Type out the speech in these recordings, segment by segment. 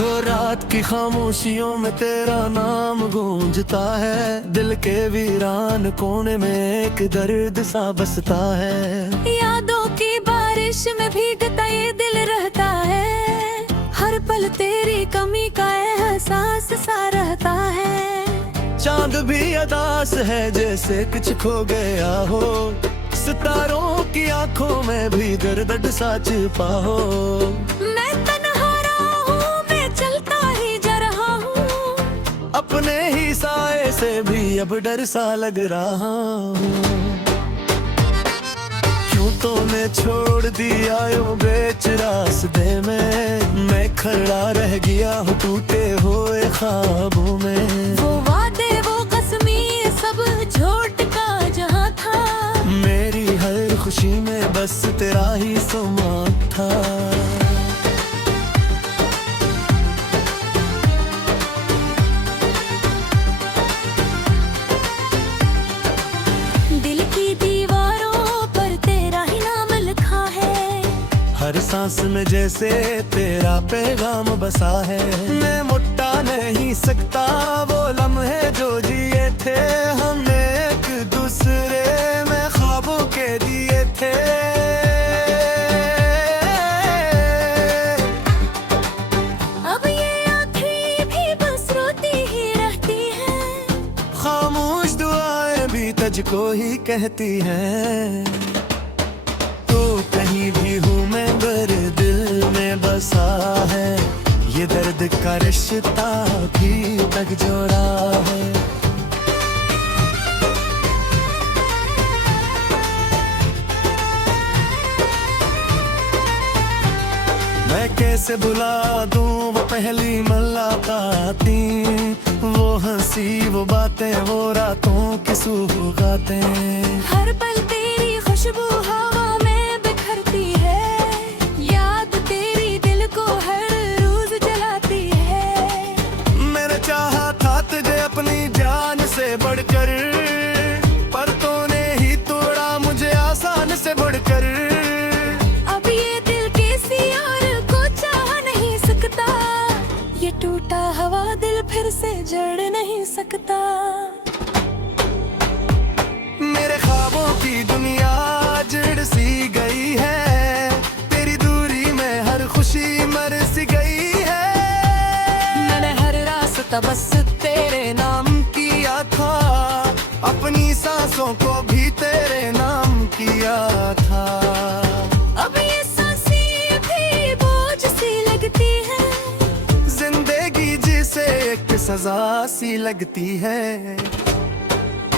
हो रात की खामोशियों में तेरा नाम गूंजता है, दिल के वीरान कोने में एक दर्द सा बसता है। यादों की बारिश में भीगता ये दिल रहता है, हर पल तेरी कमी का एहसास सा रहता है। चांद भी अदास है जैसे कुछ खो गया हो, सितारों की आंखों में भी दर्द सा छिपा हो। मैं तन्हा रहा हूँ, मैं चलता ही जा रहा हूँ, अपने ही साए से भी अब डर सा लग रहा हूँ। क्यों तूने छोड़ दिया यूं बेच रास्ते में, मैं खड़ा रह गया हूँ टूटे हुए ख्वाबों में। वो वादे वो कसमी सब झूठ का जहाँ था, मेरी हर खुशी में बस तेरा ही समा था। दिल की दीवारों पर तेरा ही नाम लिखा है, हर सांस में जैसे तेरा पैगाम बसा है। मैं मुट्टा नहीं सकता वो लम्हे जो जिए थे, हमने एक दूसरे में ख्वाबों के दिए थे। अब ये आँखें भी बस रोती ही रहती हैं, खामोश दुआएं भी तुझको ही कहती हैं। तो कहीं भी हूँ मैं गर दिल में बसा है, ये दर्द का रिश्ता भी तक जोड़ा है। मैं कैसे भुला दूं वो पहली मुलाकाती, वो हंसी वो बातें वो रातों की सुहागरातें। हर पल तेरी खुशबू हवा में बिखरती है, याद तेरी दिल को हर रोज जलाती है। मैंने चाहा था तुझे अपनी जान से बढ़कर, पर तूने ही तोड़ा मुझे आसान से बढ़कर। अब ये दिल किसी और को चाह नहीं सकता, ये टूटा हवा दिल फिर से जड़ नहीं सकता। मेरे ख्वाबों की दुनिया जड़ सी गई है, तेरी दूरी में हर खुशी मर सी गई है। मैंने हर रास्ता बस तेरे नाम किया था, अपनी सांसों को भी तेरे नाम किया था। अब ये सांसें भी बोझ सी लगती है, जिंदगी जिसे एक सजा सी लगती है।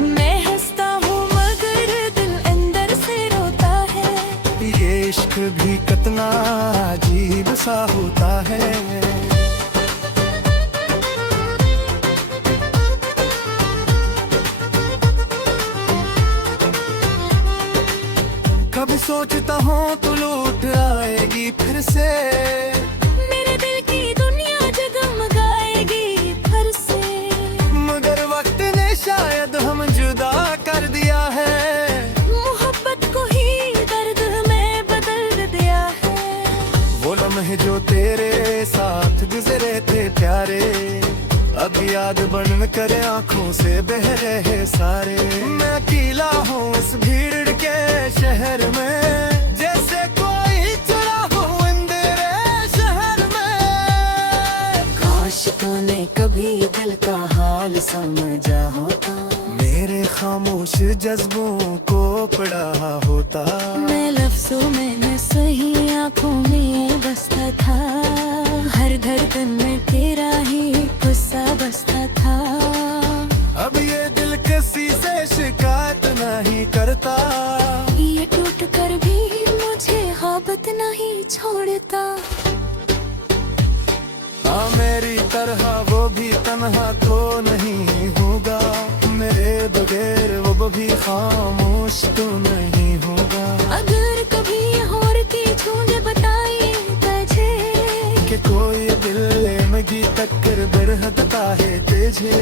मैं हंसता हूँ मगर दिल अंदर से रोता है। ये इश्क भी कितना अजीब सा होता है। कभी सोचता हूँ तू लौट आएगी फिर से, मेरे दिल की दुनिया जगमगाएगी फिर से। मगर वक्त ने शायद हम जुदा कर दिया है, मोहब्बत को ही दर्द में बदल दिया है। वो लम्हे जो तेरे साथ गुजरे थे प्यारे, अब याद बन कर आंखों से बह रहे सारे। मैं अकेला हूँ इस भीड़ के शहर में, जैसे कोई चला हूँ अंधेरे शहर में। काश तूने कभी दिल का हाल समझा होता, मेरे खामोश जज्बों को पढ़ा होता। मैं लफ्जों में न सही आँखों में बसता था, हर धड़कन में तेरा ही गुस्सा बसता था। अब ये दिल किसी से शिकायत नहीं करता, ये टूट कर भी मुझे ख्वाबत नहीं छोड़ता। हाँ मेरी तरह वो भी तन्हा तो नहीं होगा, मेरे बगैर वो भी खामोश तो नहीं होगा। अगर कभी और की झूठ बताई तुझे, कि कोई दिल मगी टक्कर बरहदता है तुझे।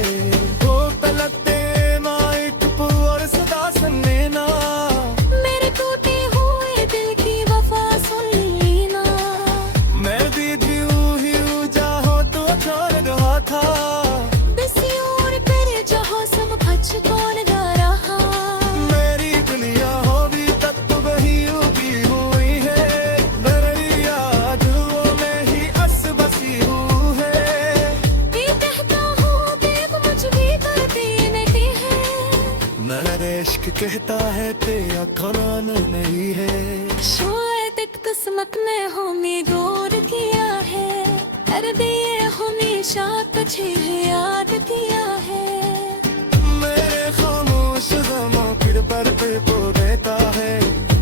वो पलकते माइट और सदा सुनने ना, मेरे टूटे हुए दिल की वफा सुन लेना। मैं भी यूं ही जा होता मेरा इश्क कहता है तेरा कौन नहीं है। शायद एक किस्मत में हमें दूर किया है, कर दिए हमेशा तुझे याद किया है। मेरे खामोश ज़मां फिर पर को देता है,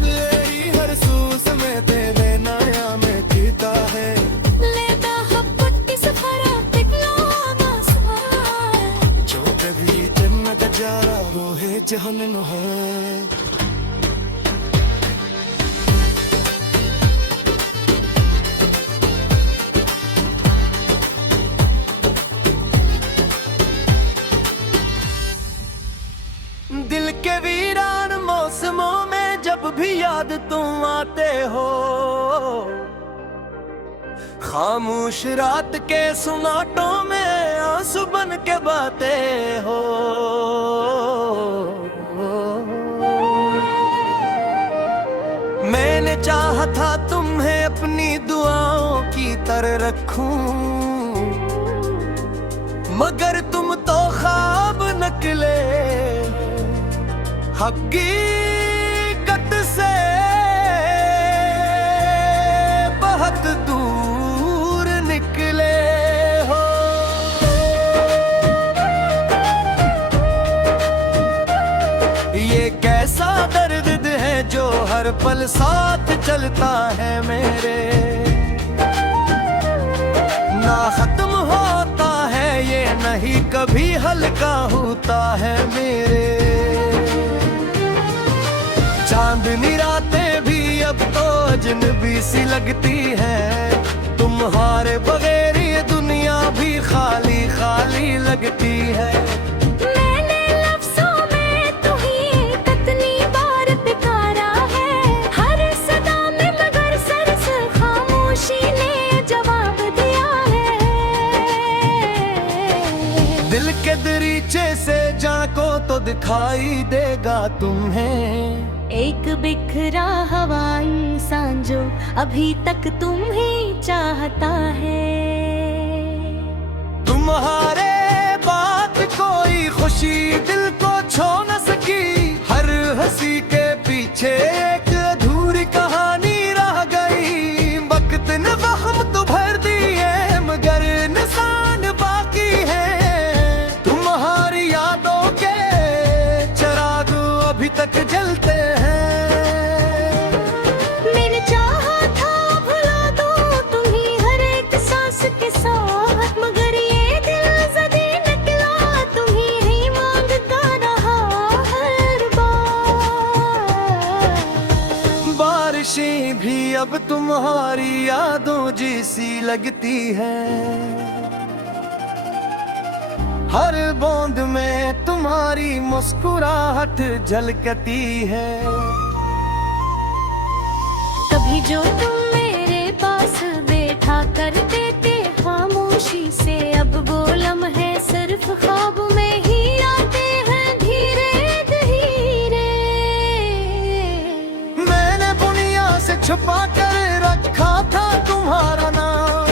तेरी हर सूस में तेरे नया में जीता है। लेता हपट्टी सफरा पिघला आसमान, जो कभी जन्नत जा वो है जहन्नम है। दिल के वीरान मौसमों में जब भी याद तुम आते हो, खामोश रात के सुनाटों में आंसू बन के बहते हो। मैंने चाहा था तुम्हें अपनी दुआओं की तरह रखूं, मगर तुम तो ख्वाब निकले हकीकत से बहुत दूर निकले हो। ये कैसा दर्द है जो हर पल साथ चलता है मेरे, ना खत्म होता है ये नहीं कभी हल्का होता है मेरे। चांदनी रातें भी अब तो अजनबी सी लगती है, तुम्हारे बगैर ये दुनिया भी खाली खाली लगती है। मैंने लफ्ज़ों में तुम्हें कितनी बार पुकारा है, हर सदा में मगर सरसर खामोशी ने जवाब दिया है। दिल के दरीचे से झांको तो दिखाई देगा तुम्हें, एक बिखरा हवाई सांझो अभी तक तुम्हें चाहता है। तुम्हारे बात कोई खुशी दिल को छू न सकी, हर हंसी के पीछे एक अधूरी कहानी रह गई। वक्त ने वहम तो भर दिए मगर निशान बाकी है, तुम्हारी यादों के चिराग अभी तक जलते हैं। मैंने चाहा था भुला दूं तुम्हें हर एक सांस के साथ, मगर ये दिल ज़दे निकला तुम्हें ही मांगता रहा हर बार। बारिशें भी अब तुम्हारी यादों जैसी लगती है, हर बूंद में तुम्हारी मुस्कुराहट झलकती है। कभी जो तुम मेरे पास बैठा करते थे खामोशी से, अब वो लम्हे सिर्फ ख्वाब में ही आते हैं धीरे धीरे। मैंने बुनिया से छुपा कर रखा था तुम्हारा नाम,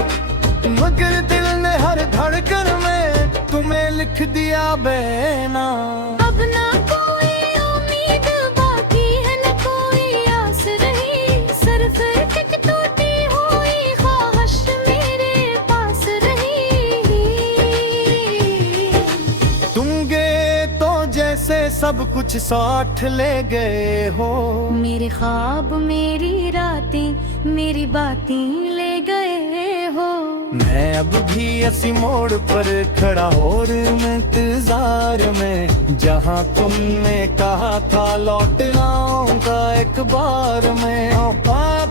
मगर दिल ने हर धड़कन में तुम्हें लिख दिया बेनाम। अब ना कोई उम्मीद बाकी है न कोई आस रही, सिर्फ एक टूटी हुई ख्वाहिश मेरे पास रही। तुम गए तो जैसे सब कुछ साथ ले गए हो, मेरे ख्वाब मेरी रातें मेरी बातें ले गए हो। मैं अब भी इसी मोड़ पर खड़ा और इंतजार में, जहाँ तुमने कहा था लौट आऊंगा एक बार में।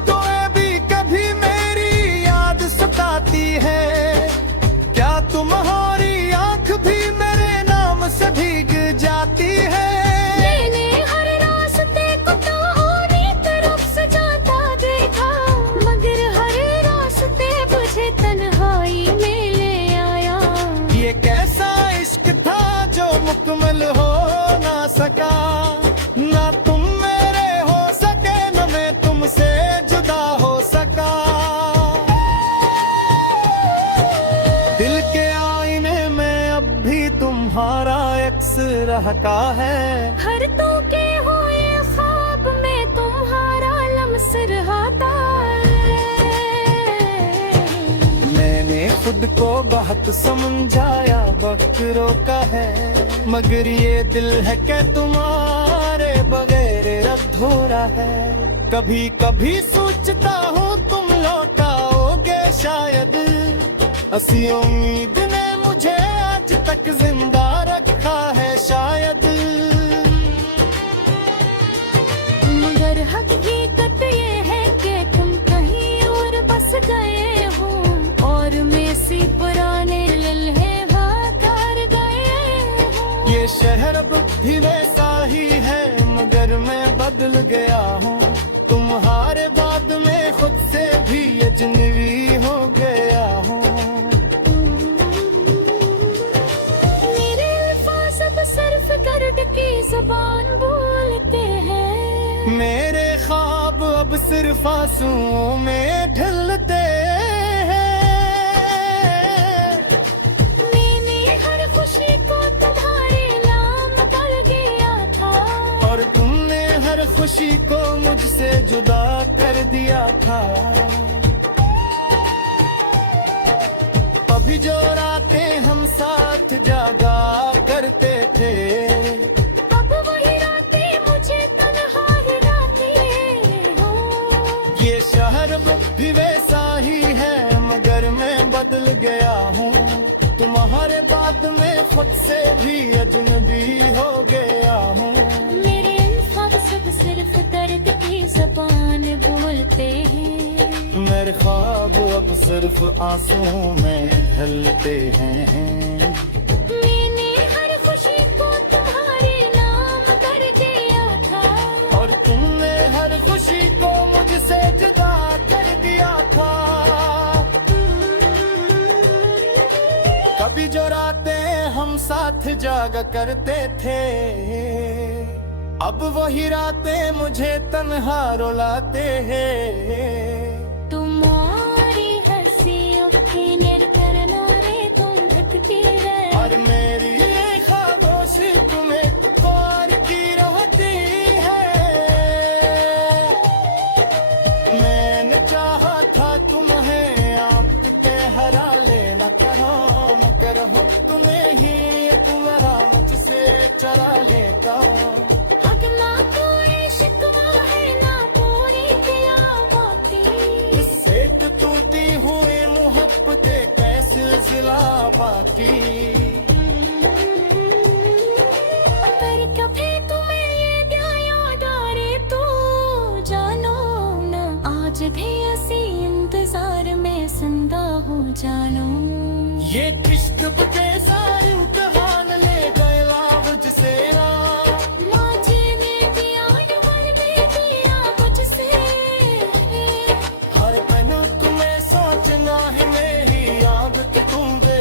तो भी कभी मेरी याद सताती है, क्या तुम्हारी आंख भी मेरे नाम से भीग जाती है। मैंने हर रास्ते को तुम्हारी तरफ से जाता देखा, मगर हर रास्ते मुझे तन्हाई में ले आया। ये कैसा इश्क था जो मुकम्मल हो ना सका, ना तुम मेरे हो सके न मैं तुमसे जुदा हो सका। दिल के आईने में अब भी तुम्हारा अक्स रहता है, हर खुद को बहुत समझाया, वक्त रोका है, मगर ये दिल है कि तुम्हारे बगैर अधूरा है। कभी कभी सोचता हूँ तुम लौटाओगे शायद, हंसी उम्मीद ने मुझे आज तक जिंदा रखा है शायद। मगर हकीकत ये है कि तुम कहीं और बस गए हो, और में सी पुराने लम्हे कर गए हो। ये शहर अब भी वैसा ही है, मगर मैं बदल गया हूँ, तुम्हारे बाद में खुद से भी अजनबी हो गया हूँ। मेरे अल्फाज़ अब सिर्फ दर्द की ज़बान बोलते हैं, मेरे ख्वाब अब सिर्फ आंसुओं में ढलते हैं। मैंने हर खुशी को तुम्हारे नाम कर दिया था, और तुमने हर खुशी को मुझसे जुदा कर दिया था। अभी जो रातें हम साथ जागा करते थे, अब वही रातें मुझे तन्हा हिलाती हो। ये शहर अब भी वैसा ही है, मगर मैं बदल गया हूँ, तुम्हारे बाद में खुद से भी अजनबी हो गया हूँ। मेरे अल्फाज़ सब सिर्फ दर्द की ज़बान बोलते हैं, मेरे ख्वाब अब सिर्फ आंसुओं में ढलते हैं। मैंने हर खुशी को तुम्हारे नाम कर दिया था, और तुमने हर खुशी को मुझसे जुदा कर दिया था। कभी जो रातें हम साथ जागा करते थे, अब वही रातें मुझे तन्हा रुलाते हैं। तुम्हारी हंसियों की निर्करना में तुम ढकती है, और मेरी ये खामोश तुम्हें कौन की रहती है। मैंने चाहा था तुम्हें आप के हरा लेना कहा, मगर हो तुम्हें ही तुम्हारा मुझसे चरा लेता। अब ना कोई शिकवा है ना पूरी पिया बाती, इससे टूटी हुई मोहब्बतें कैसे सिलसिला बाकी। पर कभी तुम्हें ये क्या याद आ रे तो जानो ना, आज भी ऐसी इंतजार में जिंदा हो जानो। ये किश्त के सारे इम्तिहान ले गए लाभ से ना, माजी ने दिया उम्र में दिया मुझसे, हर पल तुम्हें सोचना है मेरी आदत तुम दे।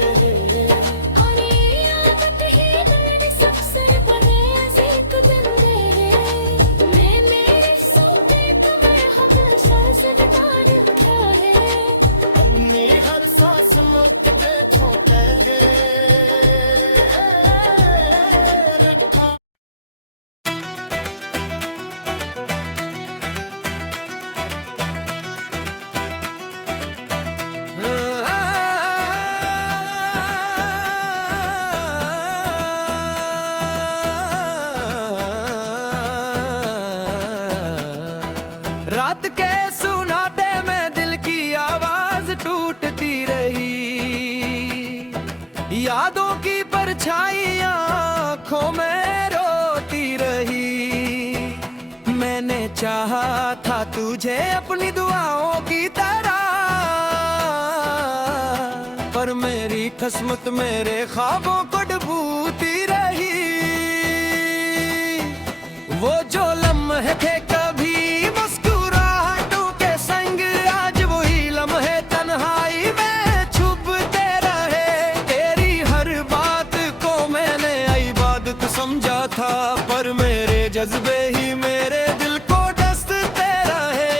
और ये आदत ही मेरी सबसे बड़े अजीक बंदे है। मैं मेरे सौदे को मैं हमेशा से बता रखा है, अपनी हर सांस मक्के छोड़ेंगे। रात के सुनाते में दिल की आवाज टूटती रही, यादों की परछाइयां आंखों में रोती रही। मैंने चाहा था तुझे अपनी दुआओं की तरह, पर मेरी किस्मत मेरे ख्वाबों को डूबती रही। वो जो लम्हे थे कभी मुस्कुराहटों के संग, आज वही लम्हे तन्हाई में छुपते रहे। तेरी हर बात को मैंने इबादत समझा था, पर मेरे जज्बे ही मेरे दिल को डसते रहे।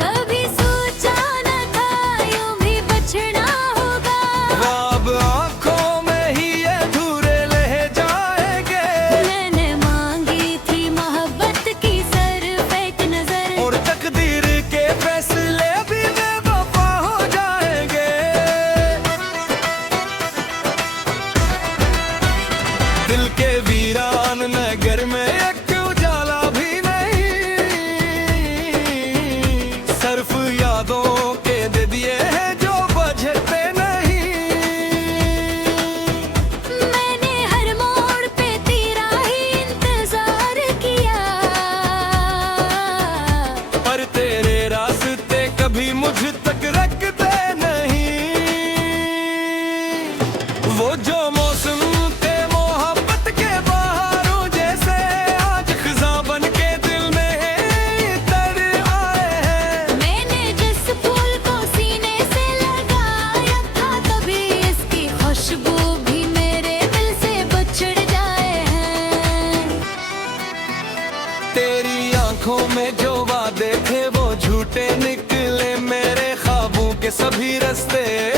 कभी सोचा न था यूं भी बचना होगा, ख्वाब आंखों में ही अधूरे रह जाएंगे। मैंने मांगी थी मोहब्बत की सिर्फ एक नजर, और तकदीर के फैसले भी बेवफा हो जाएंगे। बातों में जो वादे थे वो झूठे निकले, मेरे ख्वाबों के सभी रास्ते